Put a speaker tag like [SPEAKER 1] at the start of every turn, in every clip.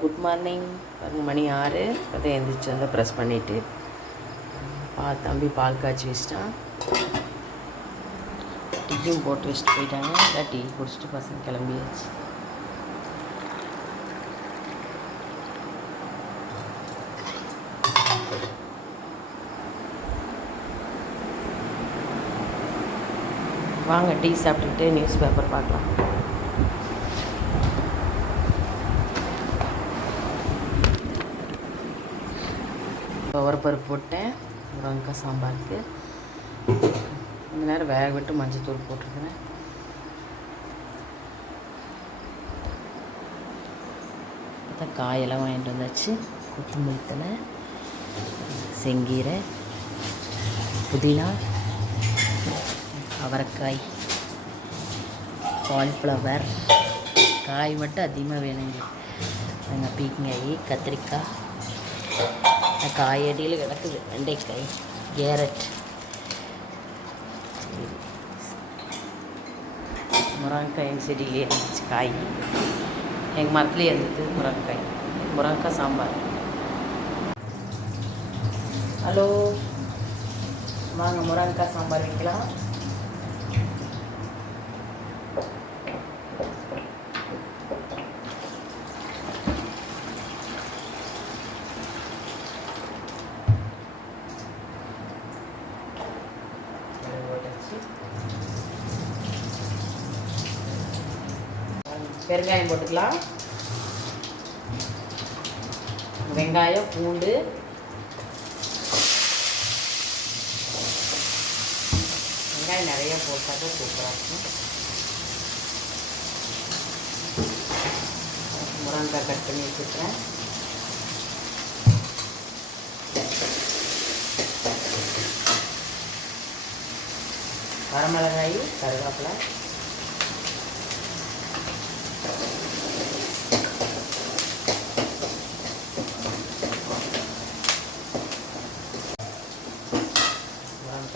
[SPEAKER 1] Good morning பாருங்க மணி ஆறு. அதை எழுந்திரிச்சு வந்து ப்ரெஸ் பண்ணிவிட்டு பா தம்பி பால் காய்ச்சி வச்சிட்டான். டீயும் போட்டு வச்சுட்டு போயிட்டாங்க. அதான் டீ குடிச்சிட்டு பசங்க கிளம்பியாச்சு. வாங்க டீ சாப்பிட்டுட்டு நியூஸ் பேப்பர் பார்க்கலாம். பருப்பு போட்டேன். முருங்கக்காய் சாம்பாருக்கு. இந்த நேரம் வேக விட்டு மஞ்சத்தூள் போட்டிருக்கிறேன் அதான் காயெல்லாம் வாங்கிட்டு வந்தாச்சு. கொத்தமல்லி தலை செங்கீரை புதினா அவரைக்காய் காலிஃப்ளவர் காய் மட்டும் அதிகமாக வேணுங்க. நாங்கள் பீக்கங்காய் கத்திரிக்காய். காயடியில் காய் அடியில் கிடக்குது வெண்டைக்காய் கேரட் முருங்கைக்காய் செடியிலே இருந்துச்சு காய் எங்கள் மரத்துலேயே இருந்தது முருங்கைக்காய் முருங்கைக்காய் சாம்பார் ஹலோ வாங்க முருங்கைக்காய் சாம்பார் வைக்கலாம் வெங்காயம் போட்டுக்கலாம். வெங்காயம் பூண்டு. வெங்காயம் நிறைய போட்டாக்க சூப்பராக இருக்கும். முருங்கைக்காய் கட் பண்ணி வச்சுருக்கிறேன் வரமிளகாய் கருவேப்பிலை.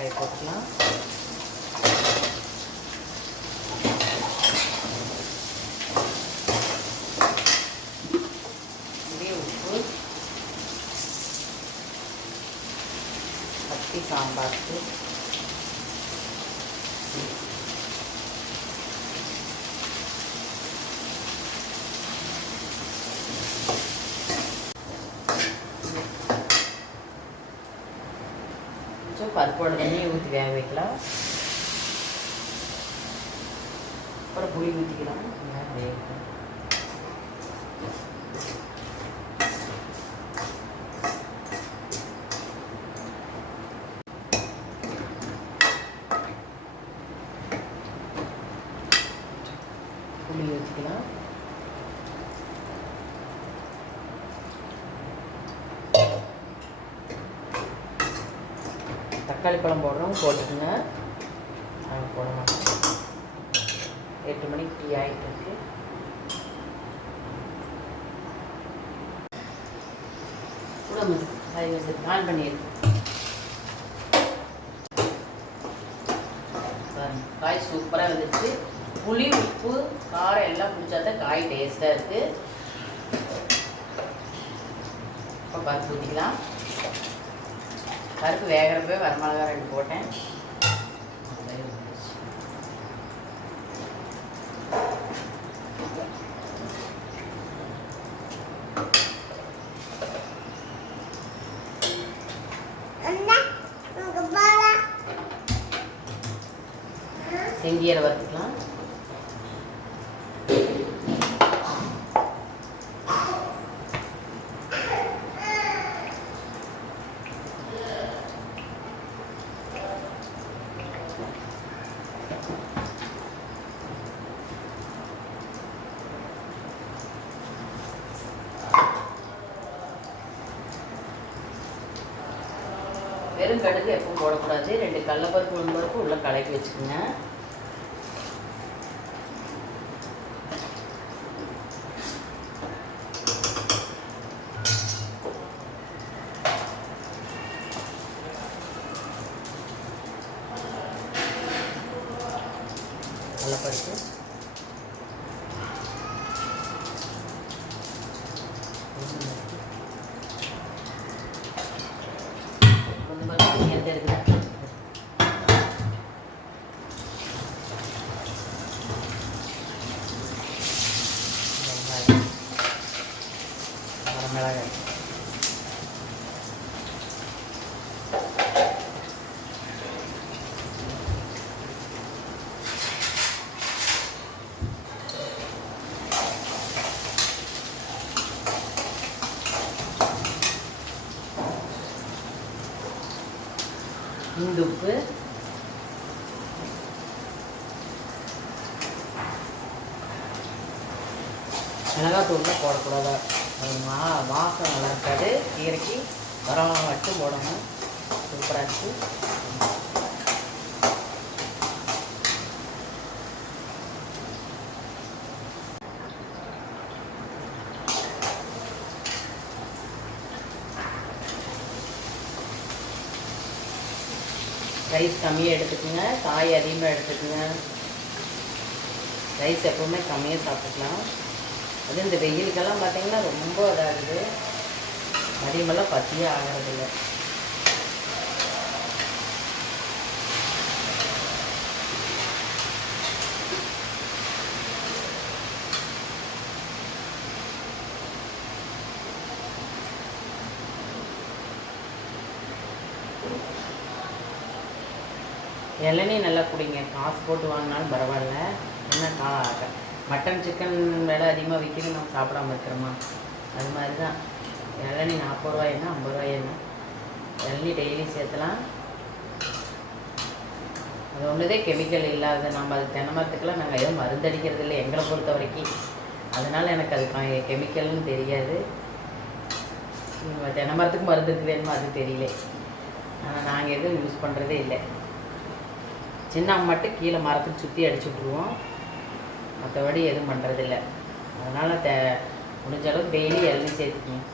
[SPEAKER 1] முருங்கைக்காய் போட்டுக்கலாம் இதே உப்பு பத்தி சாம்பாருக்கு கொஞ்சம் பருப்போட தண்ணியை ஊற்றி வேக வைக்கலாம் அப்புறம் புளி ஊற்றிக்கலாம் புளி தக்காளி பழம் போடுறோம் போட்டுக்கோங்க நாங்கள் போட மாட்டோம் எட்டு மணிக்கு டீ ஆகிட்டு இருக்கு விடுங்க அது வந்து ஆன் காய் சூப்பராக வந்துருச்சு. புளி உப்பு காரம் எல்லாம் பிடிச்சா தான் காய் டேஸ்ட்டாக இருக்குது இப்போ பார்த்து ஊற்றிக்கலாம் பருப்பு வேகிறப்பவே வரமிளகா ரெண்டு போட்டேன். செங்கீரை வறுத்துக்கலாம் வெறும் கடுகு எப்பவும் போடக்கூடாது. ரெண்டு கடலப்பருப்பு உளுந்தப்பருப்பு உள்ள கலக்கி வச்சுக்கோங்க கடலப்பருப்பு கொஞ்சம் கொஞ்சம் எடுத்து எடுக்கிறேன் வெங்காயம் வரமிளகாய் இந்துப்பு. மிளகாத்தூள்லாம் போடக்கூடாது? அது வாசம் நல்லா இருக்காது கீரைக்கு உரம் மட்டும் போடணும் சூப்பராக ரைஸ் கம்மியாக எடுத்துக்கோங்க. காய் அதிகமாக எடுத்துக்கோங்க. ரைஸ் எப்பவுமே கம்மியாக சாப்பிட்டுக்கலாம். அது இந்த வெயிலுக்கெல்லாம் பார்த்தீங்கன்னா ரொம்ப இதாகுது. மதியமெல்லாம் பசியே ஆகிறதில்ல. இளநீ நல்லா குடிங்க. காசு போட்டு வாங்கினாலும் பரவாயில்ல. என்ன கா மட்டன் சிக்கன் விலை அதிகமாக விற்கிது நம்ம சாப்பிடாம இருக்கிறோமா? அது மாதிரி தான் இளநீ நாற்பது ரூபாய்னா ஐம்பது ரூபாய்னா இளநீ டெய்லி சேர்த்தலாம். அது ஒன்றுதே கெமிக்கல் இல்லாத நம்ம அது தினமரத்துக்கெல்லாம் நாங்கள் எதுவும் மருந்தடிக்கிறது இல்லை எங்களை பொறுத்த வரைக்கும். அதனால் எனக்கு அது கெமிக்கல்னு தெரியாது. தினமரத்துக்கு மரத்துக்கு மருந்து இருக்குதுன்னு அது தெரியல. ஆனால் நாங்கள் எதுவும் யூஸ் பண்ணுறதே இல்லை. சின்ன மட்டும் கீழே மரத்துக்கு சுற்றி அடிச்சு விட்ருவோம் மற்றபடி எதுவும் பண்ணுறதில்ல அதனால் தே முடிஞ்ச அளவுக்கு டெய்லி இளநீ சேர்த்துக்கணும்.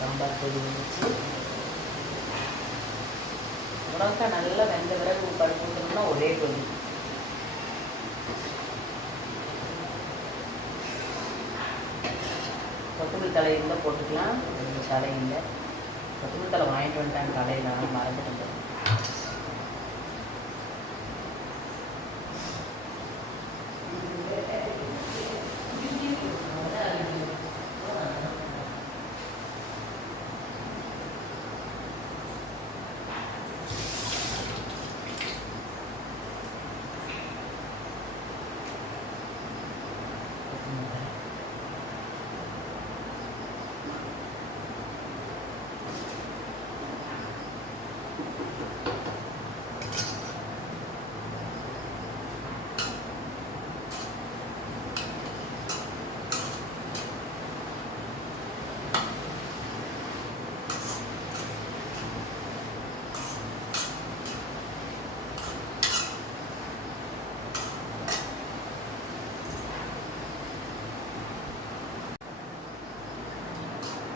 [SPEAKER 1] சாம்பார் பொடி வந்துச்சு. முருங்கா நல்லா வெந்த பிறகு பருப்பு ஊற்றணும்னா ஒரே பொடி. கொத்தமல்லி தலை இருந்தால் போட்டுக்கலாம் இந்த தலை இல்லை. கொத்தமல்லி தலை வாங்கிட்டு வந்துட்டாங்க கடையில் நான் மறந்துட்டு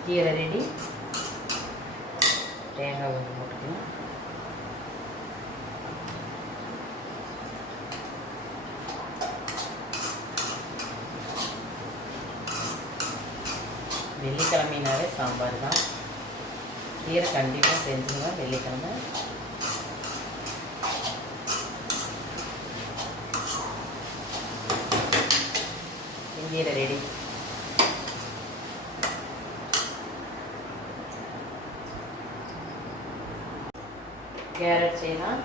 [SPEAKER 1] கீரை ரெடி. தேங்காய் கொஞ்சம் போட்டுக்கலாம். வெள்ளிக்கிழமைனாலே சாம்பார் தான். கீரை கண்டிப்பாக செஞ்சுங்க வெள்ளிக்கிழமை கீரை ரெடி கேரட் செய்யலாம்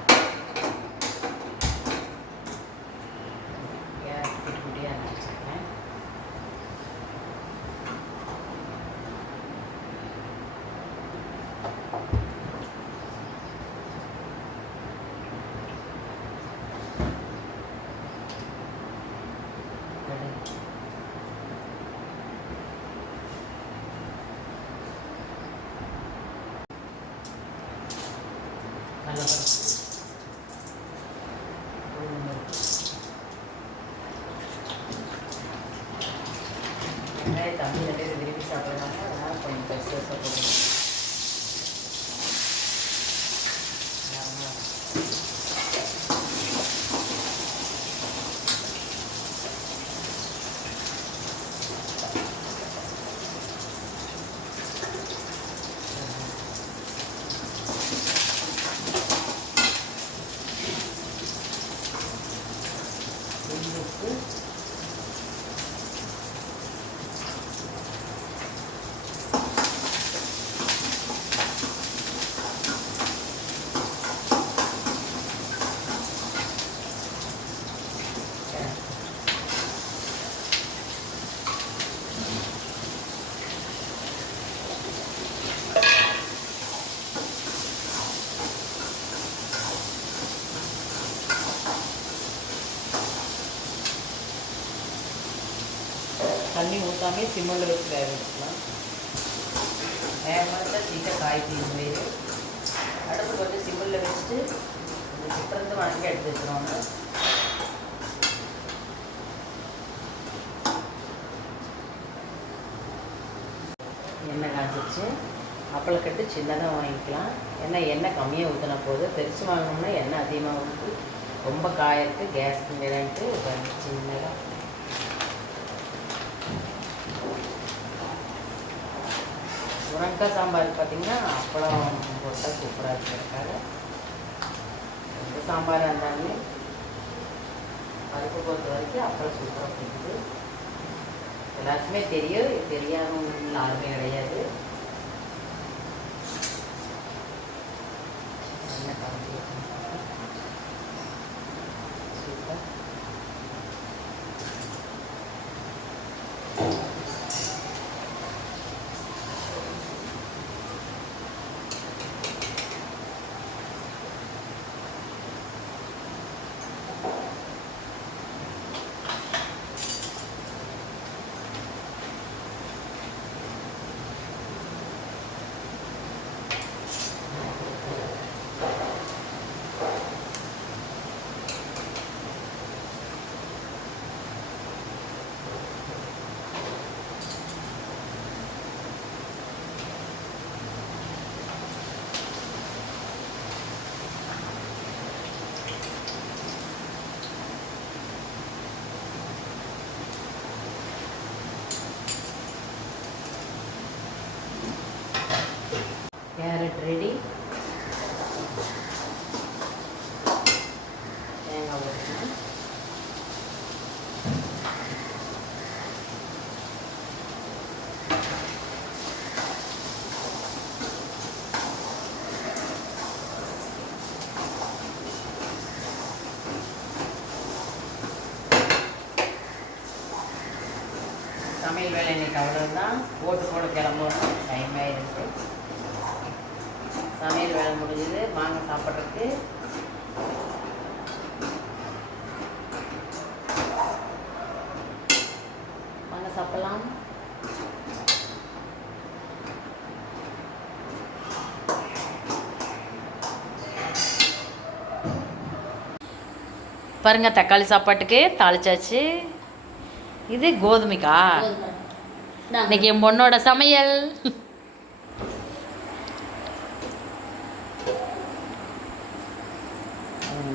[SPEAKER 1] Nadie también le tiene que pisar por la nada, con el precioso. எல்லாமே சிம்மில் வச்சு வேக வச்சுக்கலாம் வேகமாக வச்சா சீக்கிரம் காய் தீர்ந்து போயிடும் அடுப்பு கொஞ்சம் சிம்மில் வச்சுட்டு இந்த சித்திரத்தை வணக்கி எடுத்து வச்சுருவாங்க. எண்ணெய் காய்ச்சிச்சு அப்பளக்கட்டு சின்னதாக வாங்கிக்கலாம். ஏன்னா எண்ணெய் கம்மியாக ஊற்றினா போதும் பெருசு வாங்கினோம்னா எண்ணெய் அதிகமாக ஊற்றி ரொம்ப காயிருக்கு கேஸ்க்கு மேலேன்ட்டு சின்னதாக முருங்கைக்காய் சாம்பார் பார்த்தீங்கன்னா அப்பளம் போட்டால் சூப்பராக இருக்கிறதுக்காக எந்த சாம்பாராக இருந்தாலுமே பருப்பு பொறுத்த வரைக்கும் அப்பளம் சூப்பராக பிடிக்குது. எல்லாருக்குமே தெரியும் தெரியாமல் யாருமே கிடையாது. கேரட் ரெடி தேங்காய் ஊற்றணும் சமையல் வேலை இன்னைக்கு அவ்வளோதான் ஓட்டு போட கிளம்பணும் டைம் ஆயிடுச்சு சமையல் வேலை முடிஞ்சது வாங்க சாப்பிட்றதுக்கு வாங்க சாப்பிடலாம் பாருங்க தக்காளி சாப்பாட்டுக்கு தாளிச்சாச்சு. இது கோதுமைக்கா? இன்னைக்கு என் பொண்ணோட சமையல்.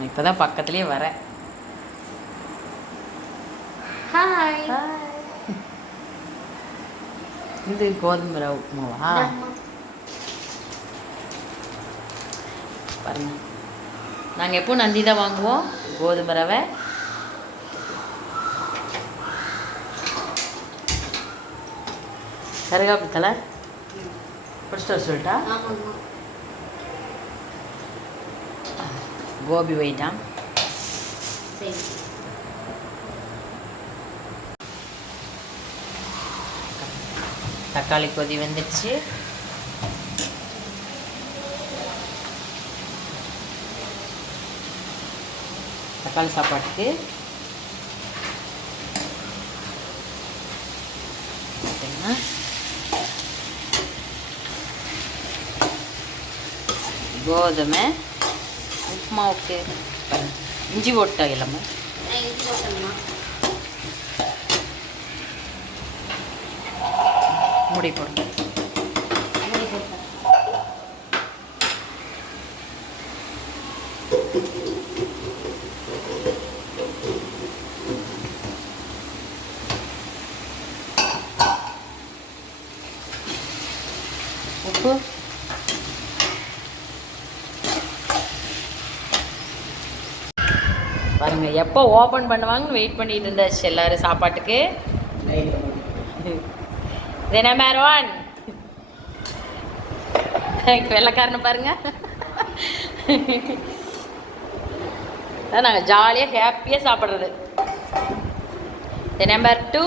[SPEAKER 1] இப்போ தான் பக்கத்துலேயே வரேன்
[SPEAKER 2] ஹாய்
[SPEAKER 1] இது கோதுமை ரவை உப்புமாவா? பாருங்க. நாங்கள் எப்போ நந்தி தான் வாங்குவோம். கோதுமை ரவை. கருகாப்பு தலை பிடிச்சிட்டு வர சொல்லிட்டா? கோபி வைட்டா.
[SPEAKER 2] சரி.
[SPEAKER 1] தக்காளி கொதி வந்துடுச்சு தக்காளி சாப்பாட்டுக்கு. பார்த்தீங்கன்னா கோதுமை உப்புமாவுக்கு பாருங்க. இஞ்சி போட்டா
[SPEAKER 2] போட்டேம்மா.
[SPEAKER 1] மூடி போடுங்க
[SPEAKER 2] மூடி போட்டேன்
[SPEAKER 1] உப்பு பாருங்க எப்போ ஓப்பன் பண்ணுவாங்கன்னு வெயிட் பண்ணிட்டு இருந்தாச்சு எல்லாரும் சாப்பாட்டுக்கு. தினமேரோன் வெள்ளைக்காரனை பாருங்க. நாங்கள் ஜாலியாக ஹாப்பியாக சாப்பிட்றது. நம்பர் டூ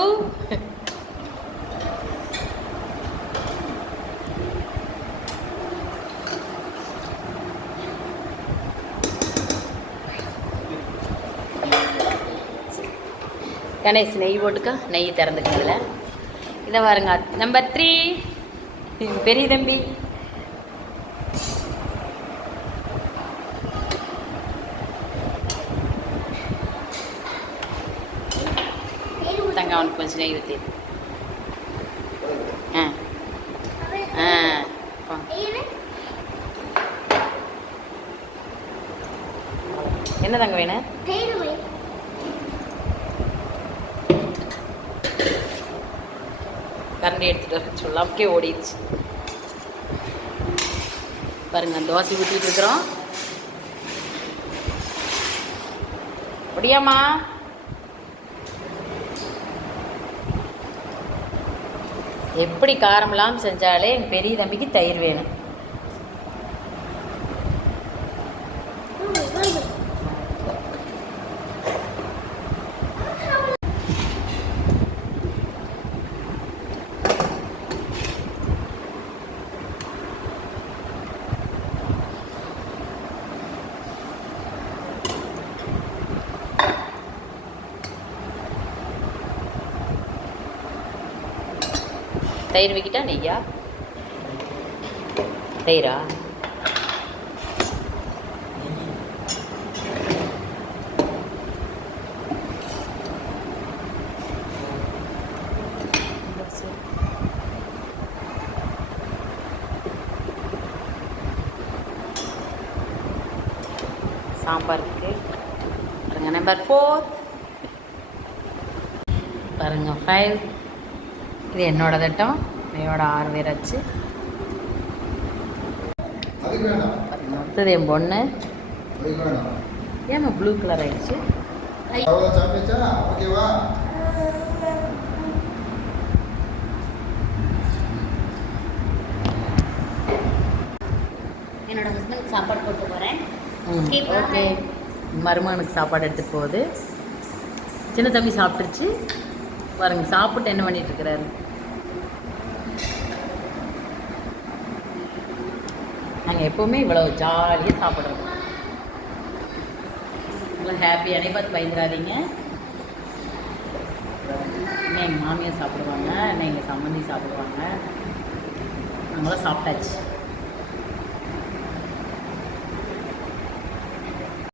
[SPEAKER 1] கணேஷ் நெய் போட்டுக்கா. நெய் திறந்துக்கிறதுல இதை பாருங்க. நம்பர் த்ரீ பெரிய தம்பி. தங்க அவனுக்கு கொஞ்சம் நெய் ஊற்றி ஆ. ஆ. என்ன தங்க வேணும்? கரண்டி எடுத்துட்டு சொல்லாமக்கே ஓடிடுச்சு. பாருங்க தோசை ஊற்றிட்டு இருக்கிறோம். முடியாமா எப்படி காரமெல்லாம் செஞ்சாலே எங்கள் பெரிய தம்பிக்கு தயிர் வேணும். தயிர் வைக்கிட்டா நெய்யா? தயிரா? சாம்பார் இருக்குது பாருங்க நம்பர் ஃபோர் பாருங்க ஃபைவ் இது என்னோட திட்டம். என்னோட ஆறு பேர் வச்சு. அடுத்தது என் பொண்ணு. ஏமா ப்ளூ கலர் ஆயிடுச்சு?
[SPEAKER 2] என்னோட ஹஸ்பண்ட் சாப்பாடு போட்டு போகிறேன்.
[SPEAKER 1] ஓகே மருமகனுக்கு சாப்பாடு எடுத்துட்டு போகுது. சின்ன தம்பி சாப்பிட்டுருச்சு. பாருங்க சாப்பிட்டு என்ன பண்ணிட்டு இருக்கிறாரு நாங்கள் எப்போவுமே இவ்வளோ ஜாலியாக சாப்பிட்றோம் இவ்வளோ ஹாப்பியானே பார்த்து பயந்துடாதீங்க. இன்னும் எங்கள் மாமியார் சாப்பிடுவாங்க இன்னும் எங்கள் சம்மந்தி சாப்பிடுவாங்க. நாங்களாம் சாப்பிட்டாச்சு.